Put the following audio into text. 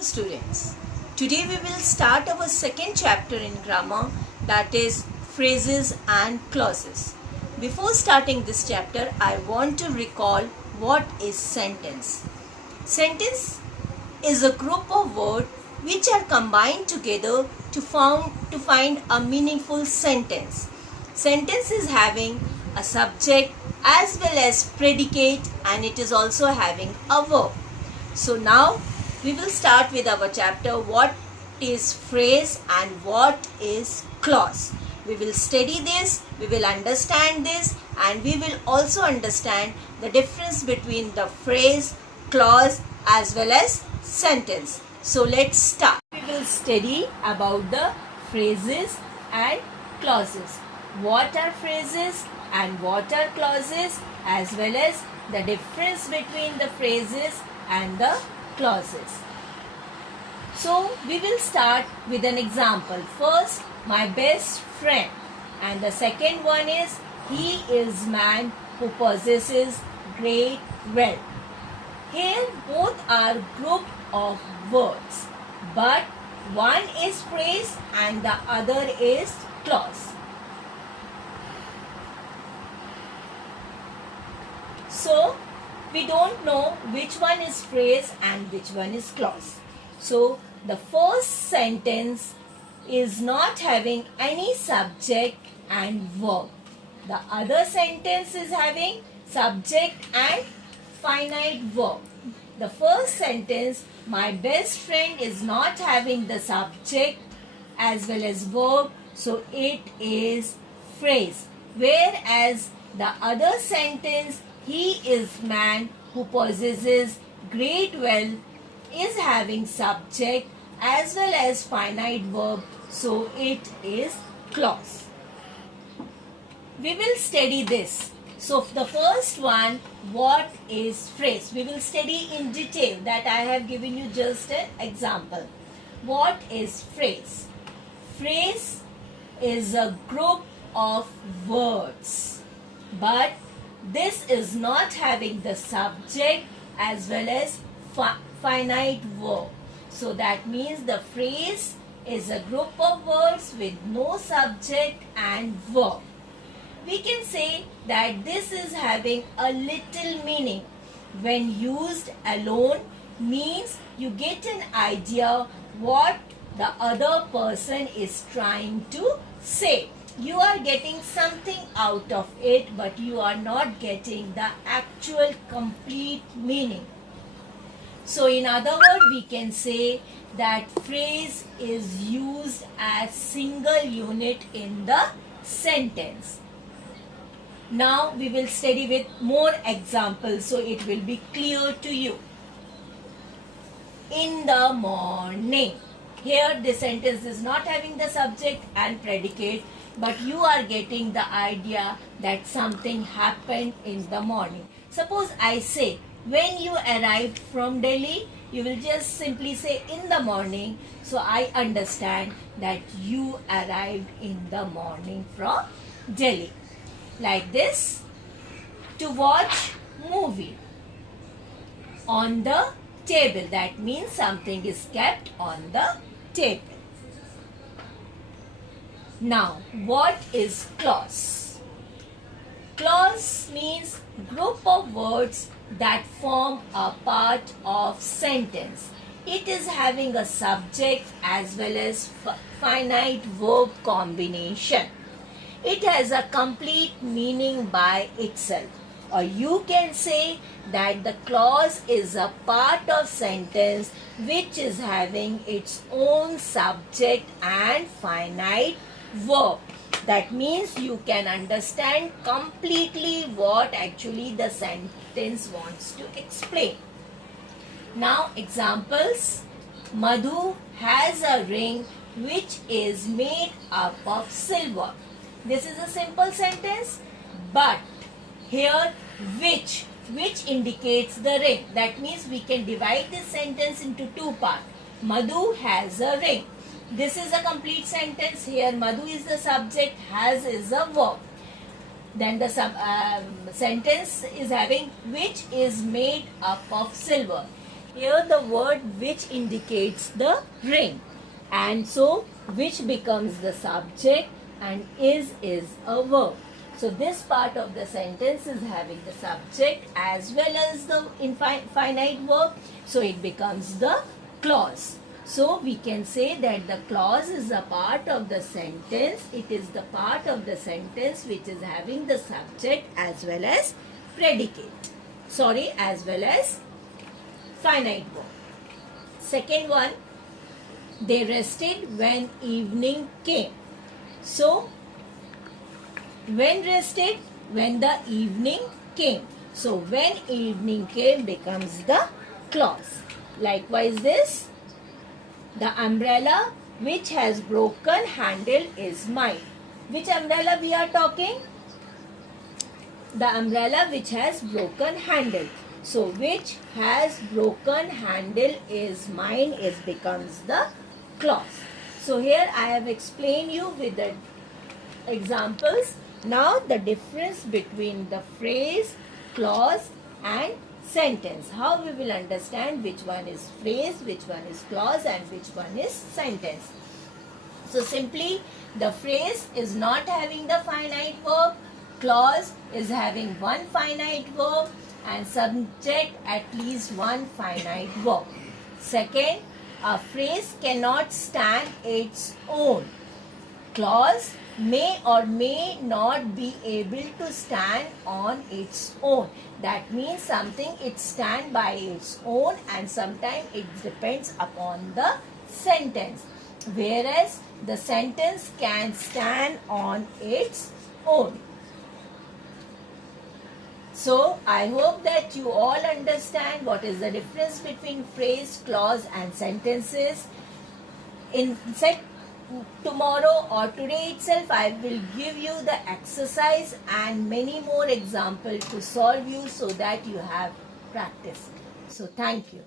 Students, today we will start our second chapter in grammar, that is phrases and clauses. Before starting this chapter, I want to recall what is sentence. Sentence is a group of words which are combined together to find a meaningful sentence. Sentence is having a subject as well as predicate, and it is also having a verb. So now we will start with our chapter what is phrase and what is clause. We will study this, we will understand this, and we will also understand the difference between the phrase, clause as well as sentence. So let's start. We will study about the phrases and clauses. What are phrases and what are clauses, as well as the difference between the phrases and the clauses. So we will start with an example. First, my best friend, and the second one is he is man who possesses great wealth. Here both are group of words, but one is phrase and the other is clause. So we don't know which one is phrase and which one is clause. So the first sentence is not having any subject and verb. The other sentence is having subject and finite verb. The first sentence, my best friend, is not having the subject as well as verb, so it is phrase. Whereas the other sentence, he is man who possesses great wealth, is having subject as well as finite verb, so it is clause. We will study this. So the first one, what is phrase? We will study in detail. That I have given you just an example. What is phrase? Phrase is a group of words, but this is not having the subject as well as finite verb. So that means the phrase is a group of words with no subject and verb. We can say that this is having a little meaning. When used alone, means you get an idea what the other person is trying to say. You are getting something out of it, but you are not getting the actual complete meaning. So in other words, we can say that phrase is used as single unit in the sentence. Now we will study with more examples so it will be clear to you. In the morning. Here the sentence is not having the subject and predicate, but you are getting the idea that something happened in the morning. Suppose I say, when you arrived from Delhi, you will just simply say in the morning. So I understand that you arrived in the morning from Delhi. Like this. To watch movie. On the table. That means something is kept on the table. Now, what is clause? Clause means group of words that form a part of sentence. It is having a subject as well as finite verb combination. It has a complete meaning by itself. Or you can say that the clause is a part of sentence which is having its own subject and finite verb. That means you can understand completely what actually the sentence wants to explain. Now examples. Madhu has a ring which is made up of silver. This is a simple sentence, but here which indicates the ring. That means we can divide this sentence into two parts. Madhu has a ring. This is a complete sentence. Here Madhu is the subject, has is a verb. Then the sentence is having which is made up of silver. here the word which indicates the ring, and so which becomes the subject and is a verb. So this part of the sentence is having the subject as well as the finite verb, so it becomes the clause. So we can say that the clause is a part of the sentence. It is the part of the sentence which is having the subject as well as predicate. Sorry, as well as finite verb. Second one, they rested when evening came. So when rested? When the evening came. So when evening came becomes the clause. Likewise this, the umbrella which has broken handle is mine. Which umbrella we are talking? The umbrella which has broken handle. So which has broken handle is mine is becomes the clause. So here I have explained you with the examples. Now the difference between the phrase, clause and sentence. How we will understand which one is phrase, which one is clause and which one is sentence. So simply the phrase is not having the finite verb, clause is having one finite verb and subject at least one finite verb. Second, a phrase cannot stand its own. Clause may or may not be able to stand on its own. That means something it stands by its own and sometimes it depends upon the sentence. Whereas the sentence can stand on its own. So I hope that you all understand what is the difference between phrase, clause and sentences. Tomorrow or today itself I will give you the exercise and many more examples to solve you so that you have practiced. So thank you.